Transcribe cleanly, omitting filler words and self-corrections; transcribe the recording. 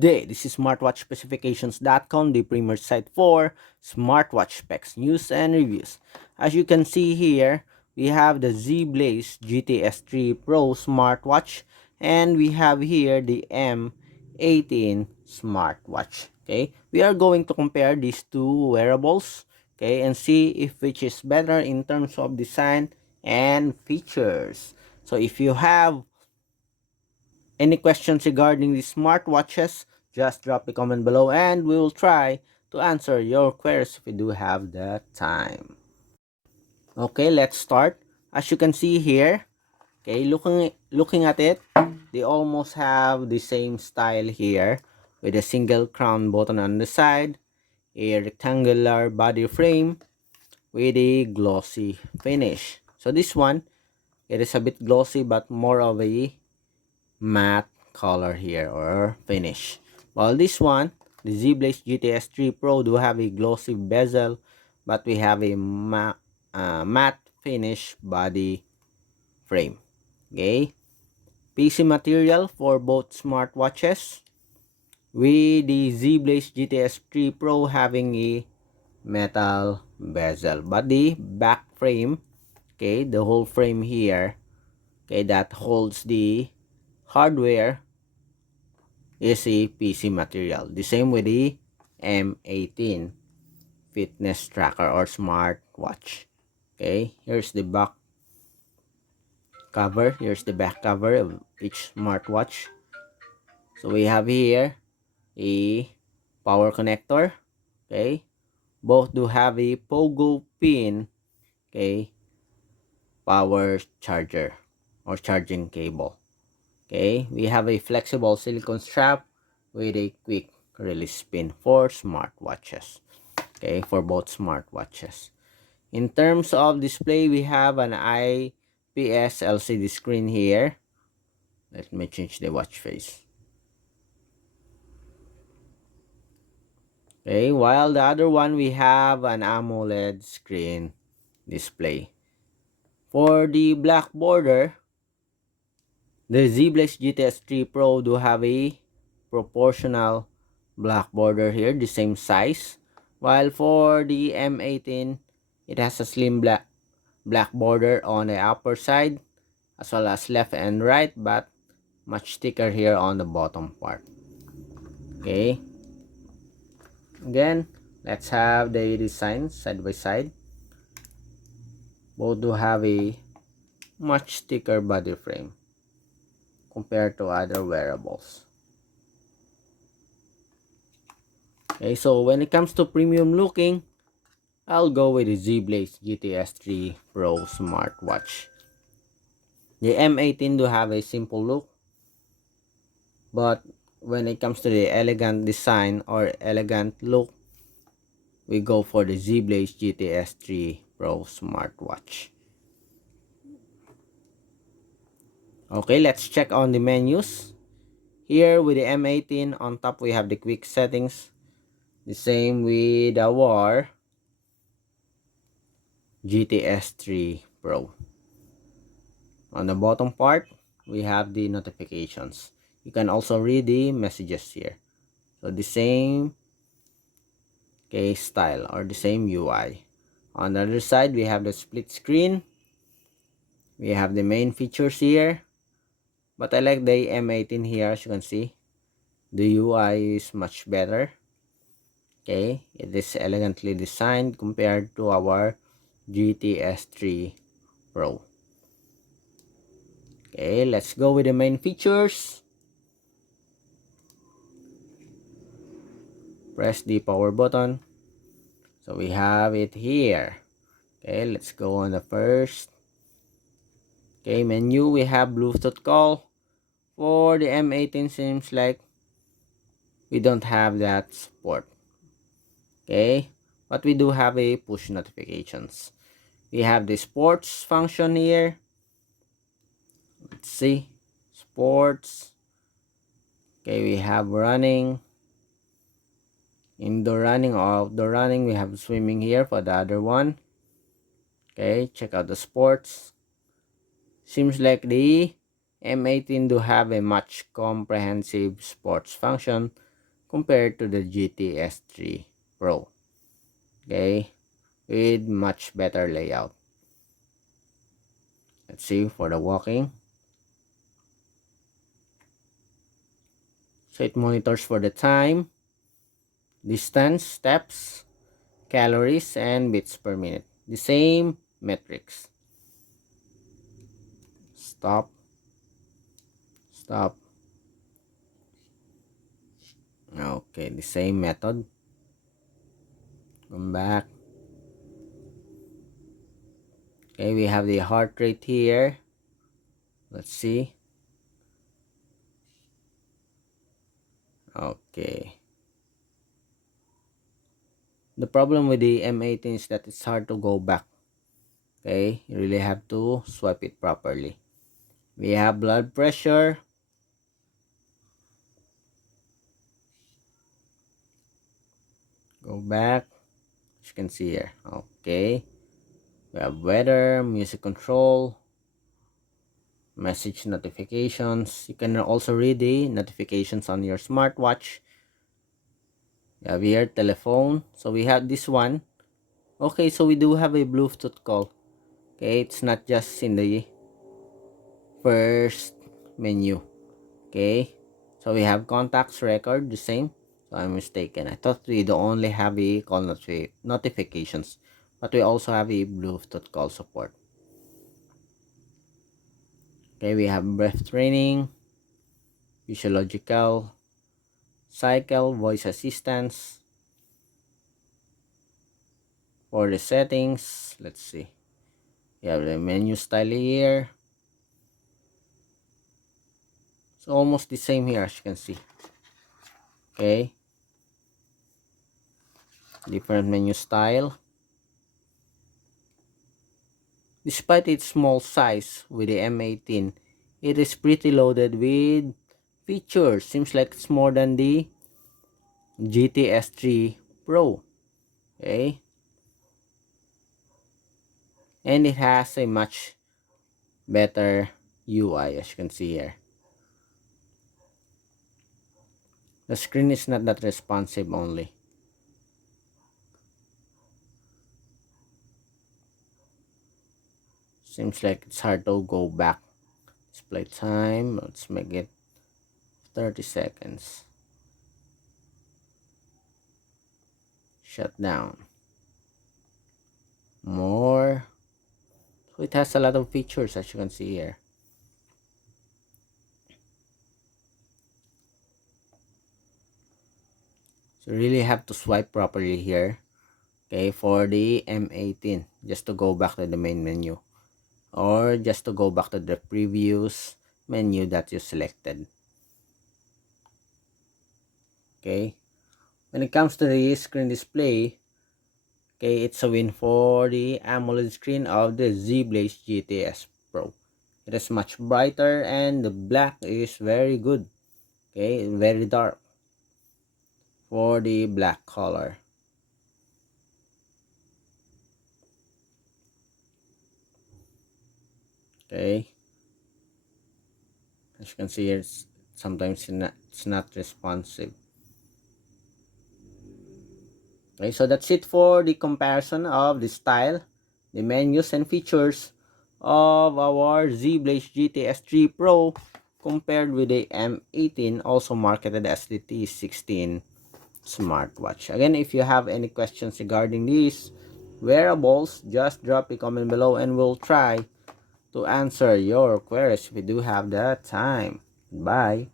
Good day, this is smartwatchspecifications.com, the premier site for smartwatch specs, news, and reviews. As you can see here, we have the Zeblaze GTS 3 Pro Smartwatch, and we have here the M18 Smartwatch. Okay, we are going to compare these two wearables, okay, and see if which is better in terms of design and features. So if you have any questions regarding the smartwatches, just drop a comment below and we will try to answer your queries if we do have the time. Okay, let's start. As you can see here, okay, looking at it, they almost have the same style here with a single crown button on the side, a rectangular body frame with a glossy finish. So this one, it is a bit glossy but more of a matte color here or finish, while this one, the Zeblaze GTS 3 Pro, do have a glossy bezel but we have a matte finish body frame. Okay, PC material for both smartwatches, with the Zeblaze GTS 3 Pro having a metal bezel, but the back frame, okay, the whole frame here, okay, that holds the hardware, is a PC material. The same with the M18 fitness tracker or smartwatch. Okay, here's the back cover. Here's the back cover of each smartwatch. So we have here a power connector. Okay, both do have a pogo pin. Okay, power charger or charging cable. Okay, we have a flexible silicone strap with a quick release pin for smartwatches. Okay, for both smartwatches. In terms of display, we have an IPS LCD screen here. Let me change the watch face. Okay, while the other one, we have an AMOLED screen display. For the black border, the Zeblaze GTS 3 Pro do have a proportional black border here, the same size. While for the M18, it has a slim black border on the upper side as well as left and right, but much thicker here on the bottom part. Okay, again, let's have the design side by side. Both do have a much thicker body frame compared to other wearables. Okay, so when it comes to premium looking, I'll go with the Zeblaze GTS 3 Pro Smartwatch. The M18 do have a simple look, but when it comes to the elegant design or elegant look, we go for the Zeblaze GTS 3 Pro Smartwatch. Okay, let's check on the menus. Here with the M18, on top we have the quick settings. The same with our GTS 3 Pro. On the bottom part, we have the notifications. You can also read the messages here. So the same case style or the same UI. On the other side, we have the split screen. We have the main features here. But I like the M18 here, as you can see. The UI is much better. Okay, it is elegantly designed compared to our GTS 3 Pro. Okay, let's go with the main features. Press the power button. So we have it here. Okay, let's go on the first. Okay, menu, we have Bluetooth call. For the M18, seems like we don't have that support. Okay, but we do have a push notifications. We have the sports function here. Let's see, sports. Okay, we have running, indoor running or outdoor running. We have swimming here for the other one. Okay, check out the sports. Seems like the M18 do have a much comprehensive sports function compared to the GTS 3 Pro. Okay, with much better layout. Let's see for the walking. So it monitors for the time, distance, steps, calories, and beats per minute. The same metrics. Stop. Stop. Okay, the same method. Come back. Okay, we have the heart rate here. Let's see. Okay. The problem with the M18 is that it's hard to go back. Okay, you really have to swipe it properly. We have blood pressure. Go back. As you can see here. Okay. We have weather, music control, message notifications. You can also read the notifications on your smartwatch. We have here telephone. So we have this one. Okay, so we do have a Bluetooth call. Okay, it's not just in the first menu. Okay, so we have contacts record, the same. So I'm mistaken. I thought we do only have a call notifications, but we also have a Bluetooth call support. Okay, we have breath training, physiological cycle, voice assistance. For the settings, let's see. We have the menu style here. So almost the same here, as you can see. Okay, different menu style. Despite its small size with the M18, it is pretty loaded with features. Seems like it's more than the GTS 3 Pro. Okay, and it has a much better UI, as you can see here. The screen is not that responsive only. Seems like it's hard to go back. Display time, let's make it 30 seconds. Shut down. More. So it has a lot of features, as you can see here. So you really have to swipe properly here. Okay, for the M18, just to go back to the main menu, or just to go back to the previous menu that you selected. Okay, when it comes to the screen display, okay, it's a win for the AMOLED screen of the Zeblaze GTS Pro. It is much brighter and the black is very good. Okay, very dark for the black color. Okay, as you can see here, sometimes it's not responsive. Okay, so that's it for the comparison of the style, the menus and features of our Zeblaze GTS 3 Pro compared with the M18, also marketed as the T16 smartwatch. Again, if you have any questions regarding these wearables, just drop a comment below and we'll try to answer your queries if we do have the time. Bye.